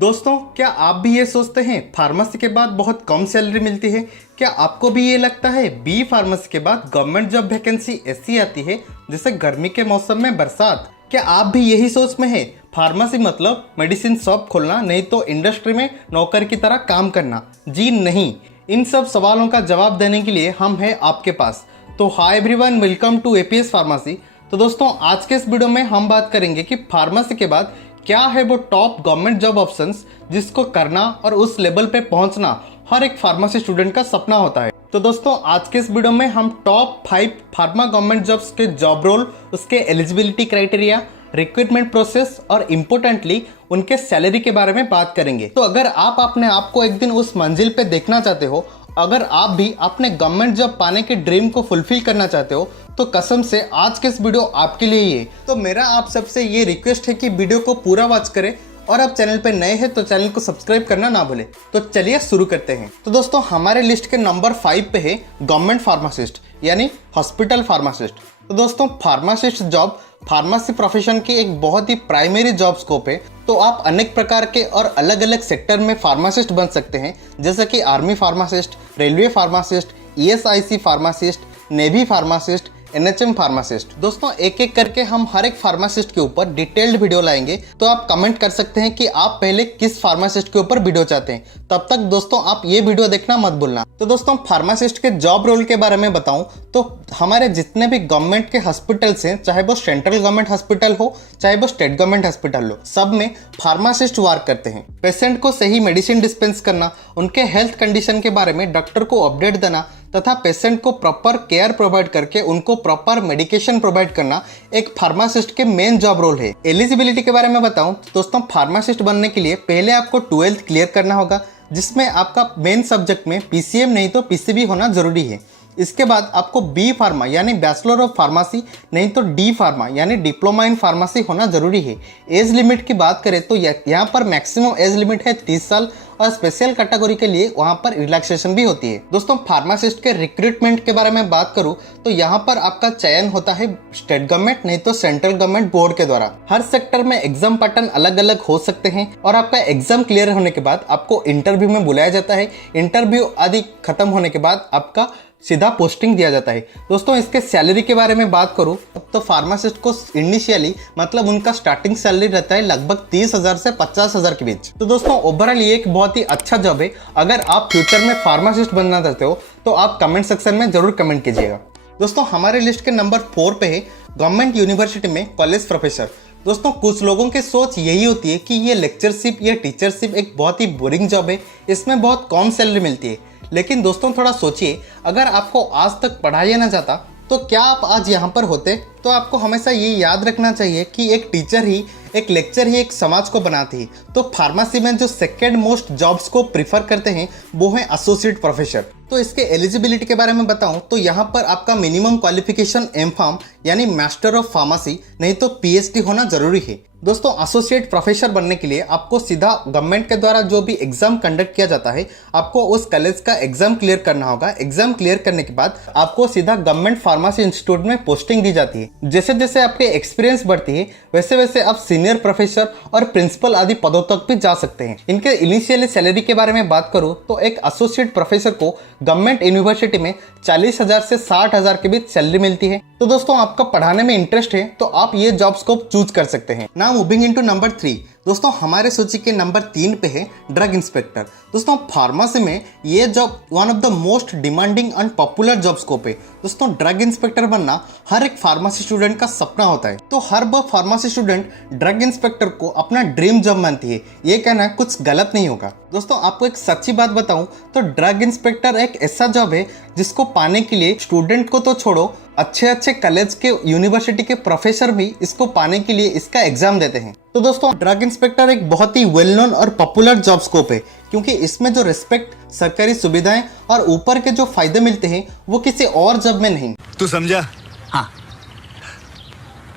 दोस्तों, क्या आप भी ये सोचते हैं फार्मेसी के बाद बहुत कम सैलरी मिलती है? क्या आपको भी ये लगता है बी फार्मेसी के बाद गवर्नमेंट जॉब वैकेंसी ऐसी आती है जैसे गर्मी के मौसम में बरसात? क्या आप भी यही सोच में हैं फार्मेसी मतलब मेडिसिन शॉप खोलना, नहीं तो इंडस्ट्री में नौकर की तरह काम करना? जी नहीं। इन सब सवालों का जवाब देने के लिए हम हैं आपके पास। तो hi everyone, welcome to APS pharmacy. तो दोस्तों, आज के इस वीडियो में हम बात करेंगे कि फार्मेसी के बाद क्या है वो टॉप गवर्नमेंट जॉब ऑप्शंस जिसको करना और उस लेवल पे पहुंचना हर एक फार्मेसी स्टूडेंट का सपना होता है। तो दोस्तों, आज के इस वीडियो में हम टॉप 5 फार्मा गवर्नमेंट जॉब्स के जॉब रोल, उसके एलिजिबिलिटी क्राइटेरिया, रिक्रूटमेंट प्रोसेस और इम्पोर्टेंटली उनके सैलरी के बारे में बात करेंगे। तो अगर आप अपने आप को एक दिन उस मंजिल पे देखना चाहते हो, अगर आप भी अपने गवर्नमेंट जॉब पाने के ड्रीम को फुलफिल करना चाहते हो, तो कसम से आज के इस वीडियो आपके लिए ही है। तो मेरा आप सबसे ये रिक्वेस्ट है कि वीडियो को पूरा वॉच करें और आप चैनल पे नए हैं तो चैनल को सब्सक्राइब करना ना भूलें। तो चलिए शुरू करते हैं। तो दोस्तों, हमारे लिस्ट के नंबर 5 पे है गवर्नमेंट फार्मासिस्ट यानी हॉस्पिटल फार्मासिस्ट। तो दोस्तों, फार्मासिस्ट जॉब फार्मेसी प्रोफेशन की एक बहुत ही प्राइमरी जॉब स्कोप है। तो आप अनेक प्रकार के और अलग अलग सेक्टर में फार्मासिस्ट बन सकते हैं, जैसे कि army pharmacist, railway pharmacist, ESIC pharmacist, navy pharmacist, NHM pharmacist. दोस्तों, एक एक करके हम हर एक फार्मासिस्ट के ऊपर डिटेल्ड वीडियो लाएंगे। तो आप कमेंट कर सकते हैं कि आप पहले किस फार्मासिस्ट के ऊपर वीडियो चाहते हैं। तब तक दोस्तों आप ये वीडियो देखना मत भूलना। तो दोस्तों, फार्मासिस्ट के जॉब रोल के बारे में बताऊं तो हमारे जितने भी गवर्नमेंट के हॉस्पिटल्स हैं, चाहे वो सेंट्रल गवर्नमेंट हॉस्पिटल हो चाहे वो स्टेट गवर्नमेंट हॉस्पिटल हो, सब में फार्मासिस्ट वर्क करते हैं। पेशेंट को सही मेडिसिन डिस्पेंस करना, उनके हेल्थ कंडीशन के बारे में डॉक्टर को अपडेट देना तथा पेशेंट को प्रॉपर केयर प्रोवाइड करके उनको प्रॉपर मेडिकेशन प्रोवाइड करना एक फार्मासिस्ट के मेन जॉब रोल है। एलिजिबिलिटी के बारे में बताऊं तो दोस्तों, फार्मासिस्ट बनने के लिए पहले आपको 12th क्लियर करना होगा, जिसमें आपका मेन सब्जेक्ट में पीसीएम नहीं तो पीसीबी होना जरूरी है। इसके बाद आपको बी फार्मा यानी बैचलर ऑफ फार्मेसी नहीं तो डी फार्मा यानी डिप्लोमा इन फार्मेसी होना जरूरी है। एज लिमिट की बात करें तो यहाँ पर मैक्सिमम एज लिमिट है 30 साल और स्पेशल कैटेगरी के लिए वहाँ पर रिलैक्सेशन भी होती है। दोस्तों, फार्मासिस्ट के रिक्रूटमेंट के बारे में बात करूँ तो यहाँ पर आपका चयन होता है स्टेट गवर्नमेंट नहीं तो सेंट्रल गवर्नमेंट बोर्ड के द्वारा। हर सेक्टर में एग्जाम पैटर्न अलग अलग हो सकते हैं और आपका एग्जाम क्लियर होने के बाद आपको इंटरव्यू में बुलाया जाता है। इंटरव्यू आदि खत्म होने के बाद आपका सीधा पोस्टिंग दिया जाता है। दोस्तों, इसके सैलरी के बारे में बात करूं तो फार्मासिस्ट को इनिशियली मतलब उनका स्टार्टिंग सैलरी रहता है लगभग 30,000 से 50,000 के बीच। तो दोस्तों, ओवरऑल ये एक बहुत ही अच्छा जॉब है। अगर आप फ्यूचर में फार्मासिस्ट बनना चाहते हो तो आप कमेंट सेक्शन में जरूर कमेंट कीजिएगा। दोस्तों, हमारे लिस्ट के नंबर 4 पे है गवर्नमेंट यूनिवर्सिटी में कॉलेज प्रोफेसर। दोस्तों, कुछ लोगों की सोच यही होती है कि ये लेक्चरशिप या टीचरशिप एक बहुत ही बोरिंग जॉब है, इसमें बहुत कम सैलरी मिलती है। लेकिन दोस्तों, थोड़ा सोचिए, अगर आपको आज तक पढ़ाया ना जाता तो क्या आप आज यहाँ पर होते? तो आपको हमेशा ये याद रखना चाहिए कि एक टीचर ही, एक लेक्चर ही एक समाज को बनाती है। तो फार्मेसी में जो सेकेंड मोस्ट जॉब्स को प्रीफर करते हैं वो है एसोसिएट प्रोफेसर। तो इसके एलिजिबिलिटी के बारे में बताऊं तो यहाँ पर आपका मिनिमम क्वालिफिकेशन एमफार्म यानी मास्टर ऑफ फार्मेसी नहीं तो पीएचडी होना जरूरी है। दोस्तों, एसोसिएट प्रोफेसर बनने के लिए आपको सीधा गवर्नमेंट के द्वारा जो भी एग्जाम कंडक्ट किया जाता है, आपको उस कॉलेज का एग्जाम क्लियर करना होगा। एग्जाम क्लियर करने के बाद आपको सीधा गवर्नमेंट फार्मेसी इंस्टीट्यूट में पोस्टिंग दी जाती है। जैसे जैसे आपके एक्सपीरियंस बढ़ती है वैसे वैसे आप सीनियर प्रोफेसर और प्रिंसिपल आदि पदों तक भी जा सकते हैं। इनके इनिशियली सैलरी के बारे में बात करूं तो एक एसोसिएट प्रोफेसर को गवर्नमेंट यूनिवर्सिटी में 40,000 से 60,000 के बीच सैलरी मिलती है। तो दोस्तों, आपका पढ़ाने में इंटरेस्ट है तो आप ये जॉब स्कोप चूज कर सकते हैं। Now moving into number 3। दोस्तों, हमारे सूची के नंबर 3 पे है ड्रग इंस्पेक्टर। दोस्तों, फार्मेसी में ये job one of the most demanding and popular job scope है। दोस्तों, ड्रग इंस्पेक्टर बनना हर एक फार्मेसी स्टूडेंट का सपना होता है। तो हर वो फार्मेसी स्टूडेंट ड्रग इंस्पेक्टर को अपना ड्रीम जॉब मानती है। ये कहना कुछ गलत नहीं होगा। दोस्तों, आपको एक सच्ची बात बताऊं तो ड्रग इंस्पेक्टर एक ऐसा जॉब है जिसको पाने के लिए स्टूडेंट को तो छोड़ो, अच्छे अच्छे कॉलेज के यूनिवर्सिटी के प्रोफेसर भी इसको पाने के लिए इसका एग्जाम देते हैं। तो दोस्तों, ड्रग इंस्पेक्टर एक बहुत ही वेल नोन और पॉपुलर जॉब स्कोप है, क्योंकि इसमें जो रिस्पेक्ट, सरकारी सुविधाएं और ऊपर के जो फायदे मिलते हैं वो किसी और जॉब में नहीं। तू समझा? हाँ।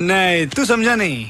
नहीं, तू समझा नहीं।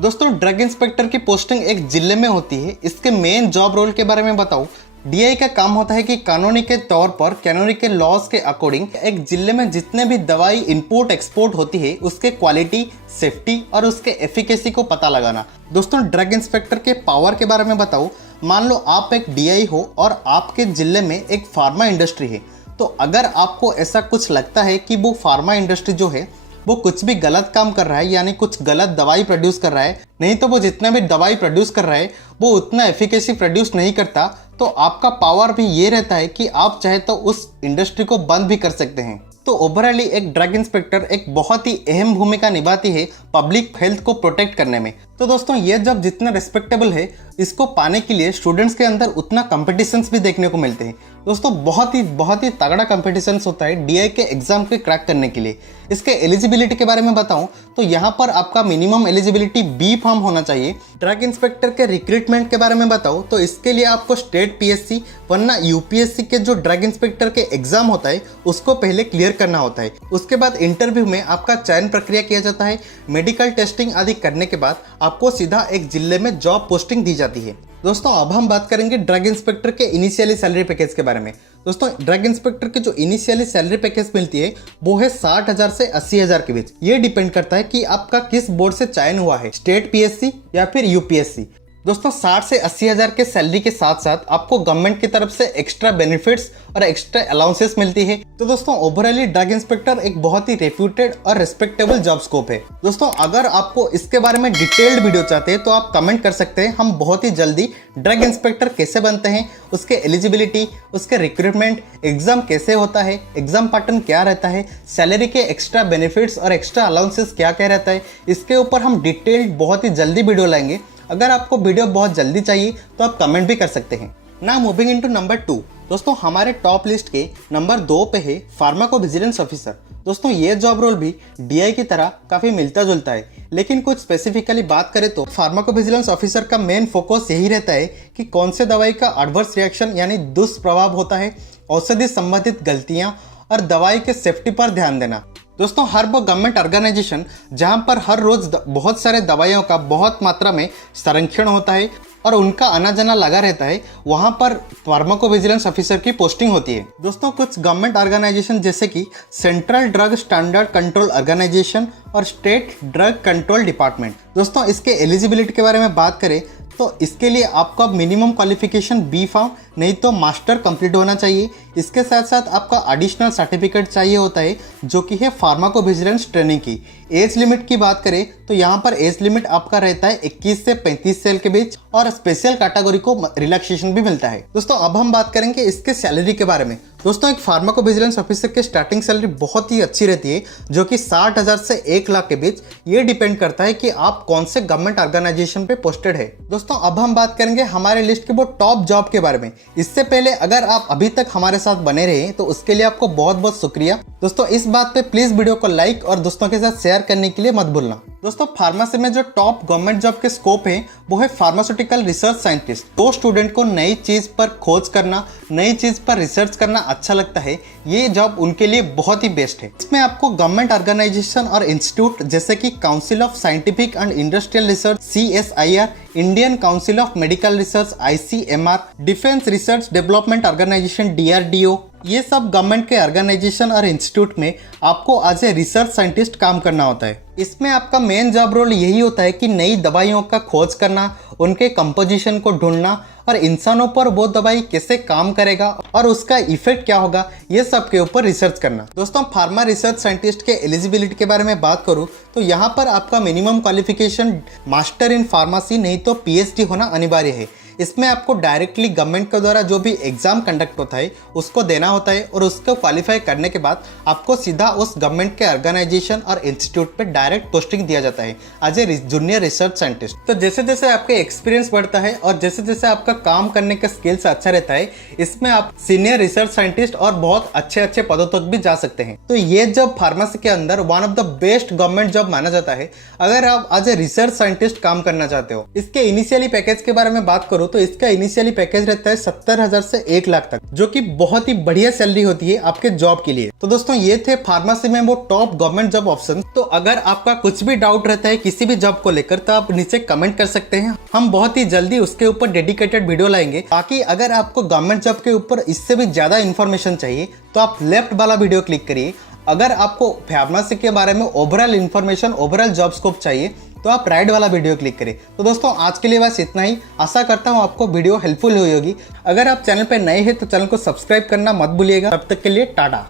दोस्तों, ड्रग इंस्पेक्टर की पोस्टिंग एक जिले में होती है। इसके मेन जॉब रोल के बारे में बताऊं डीआई का काम होता है कि कानूनी के तौर पर कैनोनिकल लॉज के अकॉर्डिंग एक जिले में जितने भी दवाई इंपोर्ट एक्सपोर्ट होती है उसके क्वालिटी, सेफ्टी और उसके एफिकेसी को पता लगाना। दोस्तों ड्रग इंस्पेक्टर के पावर के बारे में बताऊं, मान लो आप एक डीआई हो और आपके जिले में एक फार्मा इंडस्ट्री है, तो अगर आपको ऐसा कुछ लगता है कि वो फार्मा इंडस्ट्री जो है वो कुछ भी गलत काम कर रहा है, यानी कुछ गलत दवाई प्रोड्यूस कर रहा है, नहीं तो वो जितना भी दवाई प्रोड्यूस कर रहा है वो उतना एफिकेसी प्रोड्यूस नहीं करता, तो आपका पावर भी ये रहता है कि आप चाहे तो उस इंडस्ट्री को बंद भी कर सकते हैं। तो ओवरऑली एक ड्रग इंस्पेक्टर एक बहुत ही अहम भूमिका निभाती है पब्लिक हेल्थ को प्रोटेक्ट करने में। तो दोस्तों ये जॉब जितना रिस्पेक्टेबल है, इसको पाने के लिए स्टूडेंट्स के अंदर उतना कॉम्पिटिशन्स भी देखने को मिलते हैं। दोस्तों बहुत ही तगड़ा कॉम्पिटिशन्स होता है डीआई के एग्जाम के क्रैक करने के लिए। इसके एलिजिबिलिटी के बारे में बताऊं तो यहाँ पर आपका मिनिमम एलिजिबिलिटी बी फार्म होना चाहिए। ड्रग इंस्पेक्टर के रिक्रूटमेंट के बारे में बताऊं तो इसके लिए आपको स्टेट पीएससी वरना यूपीएससी के जो ड्रग इंस्पेक्टर के एग्जाम होता है उसको पहले क्लियर करना होता है। उसके बाद इंटरव्यू में आपका चयन प्रक्रिया किया जाता है। मेडिकल टेस्टिंग आदि करने के बाद आपको सीधा एक जिले में जॉब पोस्टिंग दी जाती है। दोस्तों अब हम बात करेंगे ड्रग इंस्पेक्टर के इनिशियली सैलरी पैकेज के बारे में। दोस्तों ड्रग इंस्पेक्टर की जो इनिशियली सैलरी पैकेज मिलती है वो है 60,000 से 80,000 के बीच। ये डिपेंड करता है कि आपका किस बोर्ड से चयन हुआ है, स्टेट पीएससी या फिर यूपीएससी। दोस्तों 60 से 80,000 के सैलरी के साथ साथ आपको गवर्नमेंट की तरफ से एक्स्ट्रा बेनिफिट्स और एक्स्ट्रा अलाउंसेस मिलती है। तो दोस्तों ओवरऑली ड्रग इंस्पेक्टर एक बहुत ही रेप्यूटेड और रिस्पेक्टेबल जॉब स्कोप है। दोस्तों अगर आपको इसके बारे में डिटेल्ड वीडियो चाहते हैं तो आप कमेंट कर सकते हैं। हम बहुत ही जल्दी ड्रग इंस्पेक्टर कैसे बनते हैं, उसके एलिजिबिलिटी, उसके रिक्रूटमेंट, एग्जाम कैसे होता है, एग्जाम पैटर्न क्या रहता है, सैलरी के एक्स्ट्रा बेनिफिट्स और एक्स्ट्रा अलाउंसेस क्या क्या रहता है, इसके ऊपर हम डिटेल्ड बहुत ही जल्दी वीडियो लाएंगे। अगर आपको वीडियो बहुत जल्दी चाहिए तो आप कमेंट भी कर सकते हैं। Now moving into number 2। दोस्तों हमारे टॉप लिस्ट के नंबर 2 पे है फार्माकोविजिलेंस ऑफिसर। दोस्तों ये जॉब रोल भी डीआई की तरह काफ़ी मिलता जुलता है, लेकिन कुछ स्पेसिफिकली बात करें तो फार्माकोविजिलेंस ऑफिसर का मेन फोकस यही रहता है कि कौन से दवाई का एडवर्स रिएक्शन यानी दुष्प्रभाव होता है, औषधि संबंधित गलतियां और दवाई के सेफ्टी पर ध्यान देना। दोस्तों हर वो गवर्नमेंट ऑर्गेनाइजेशन जहां पर हर रोज बहुत सारे दवाइयों का बहुत मात्रा में संरक्षण होता है और उनका आना जाना लगा रहता है, वहां पर फार्माकोविजिलेंस ऑफिसर की पोस्टिंग होती है। दोस्तों कुछ गवर्नमेंट ऑर्गेनाइजेशन जैसे कि central drug standard control organisation और स्टेट ड्रग कंट्रोल डिपार्टमेंट। दोस्तों इसके एलिजिबिलिटी के बारे में बात करें तो इसके लिए आपका मिनिमम क्वालिफिकेशन बी फार्म नहीं तो मास्टर कंप्लीट होना चाहिए। इसके साथ साथ आपका एडिशनल सर्टिफिकेट चाहिए होता है जो कि है फार्माकोविजिलेंस ट्रेनिंग की। एज लिमिट की बात करें तो यहाँ पर एज लिमिट आपका रहता है 21 से 35 साल के बीच और स्पेशल कैटेगरी को रिलैक्सेशन भी मिलता है। दोस्तों अब हम बात करेंगे इसके सैलरी के बारे में। दोस्तों एक फार्माकोविजिलेंस ऑफिसर की स्टार्टिंग सैलरी बहुत ही अच्छी रहती है जो कि 60,000 से 1 लाख के बीच। ये डिपेंड करता है कि आप कौन से गवर्नमेंट ऑर्गेनाइजेशन पे पोस्टेड है। दोस्तों अब हम बात करेंगे हमारे लिस्ट के वो टॉप जॉब के बारे में। इससे पहले अगर आप अभी तक हमारे साथ बने रहे तो उसके लिए आपको बहुत बहुत शुक्रिया। दोस्तों इस बात पे प्लीज वीडियो को लाइक और दोस्तों के साथ शेयर करने के लिए मत भूलना। दोस्तों फार्मेसी में जो टॉप गवर्नमेंट जॉब के स्कोप है वो है फार्मास्यूटिकल रिसर्च साइंटिस्ट। तो स्टूडेंट को नई चीज पर खोज करना, नई चीज पर रिसर्च करना अच्छा लगता है, ये जॉब उनके लिए बहुत ही बेस्ट है। इसमें आपको गवर्नमेंट ऑर्गेनाइजेशन और इंस्टीट्यूट जैसे कि council of scientific and industrial research CSIR, Indian council of medical research ICMR, defence research development organisation DRDO, ये सब गवर्नमेंट के ऑर्गेनाइजेशन और इंस्टीट्यूट में आपको एज ए रिसर्च साइंटिस्ट काम करना होता है। इसमें आपका मेन जॉब रोल यही होता है कि नई दवाइयों का खोज करना, उनके कंपोजिशन को ढूंढना और इंसानों पर वो दवाई कैसे काम करेगा और उसका इफेक्ट क्या होगा, ये सब के ऊपर रिसर्च करना। दोस्तों फार्मा रिसर्च साइंटिस्ट के एलिजिबिलिटी के बारे में बात करूँ तो यहाँ पर आपका minimum qualification master in pharmacy नहीं तो PhD होना अनिवार्य है। इसमें आपको डायरेक्टली गवर्नमेंट के द्वारा जो भी एग्जाम कंडक्ट होता है उसको देना होता है और उसको क्वालिफाई करने के बाद आपको सीधा उस गवर्नमेंट के ऑर्गेनाइजेशन और इंस्टीट्यूट पे डायरेक्ट पोस्टिंग दिया जाता है as a junior research scientist. तो जैसे जैसे आपके एक्सपीरियंस बढ़ता है और जैसे जैसे आपका काम करने का स्किल्स अच्छा रहता है, इसमें आप सीनियर रिसर्च साइंटिस्ट और बहुत अच्छे अच्छे पदों तक भी जा सकते हैं। तो ये जॉब फार्मेसी के अंदर one of the best government job माना जाता है अगर आप एज ए रिसर्च साइंटिस्ट काम करना चाहते हो। इसके इनिशियली पैकेज के बारे में बात करूँ करूँ तो इसका इनिशियली पैकेज रहता है 70,000 से 1 लाख तक, जो कि बहुत ही बढ़िया सैलरी होती है आपके जॉब के लिए। तो दोस्तों ये थे फार्मेसी में वो टॉप गवर्नमेंट जॉब ऑप्शन। तो अगर आपका कुछ भी डाउट रहता है किसी भी जॉब को लेकर तो आप नीचे कमेंट कर सकते हैं, हम बहुत ही जल्दी उसके ऊपर डेडिकेटेड वीडियो लाएंगे। बाकी अगर आपको गवर्नमेंट जॉब के ऊपर इससे भी ज्यादा इन्फॉर्मेशन चाहिए तो आप लेफ्ट वाला वीडियो क्लिक करिए। अगर आपको फार्मेसी के बारे में overall information, overall job scope चाहिए तो आप राइट वाला वीडियो क्लिक करें। तो दोस्तों आज के लिए बस इतना ही। आशा करता हूँ आपको वीडियो हेल्पफुल हुई होगी। अगर आप चैनल पर नए हैं तो चैनल को सब्सक्राइब करना मत भूलिएगा। तब तक के लिए टाटा।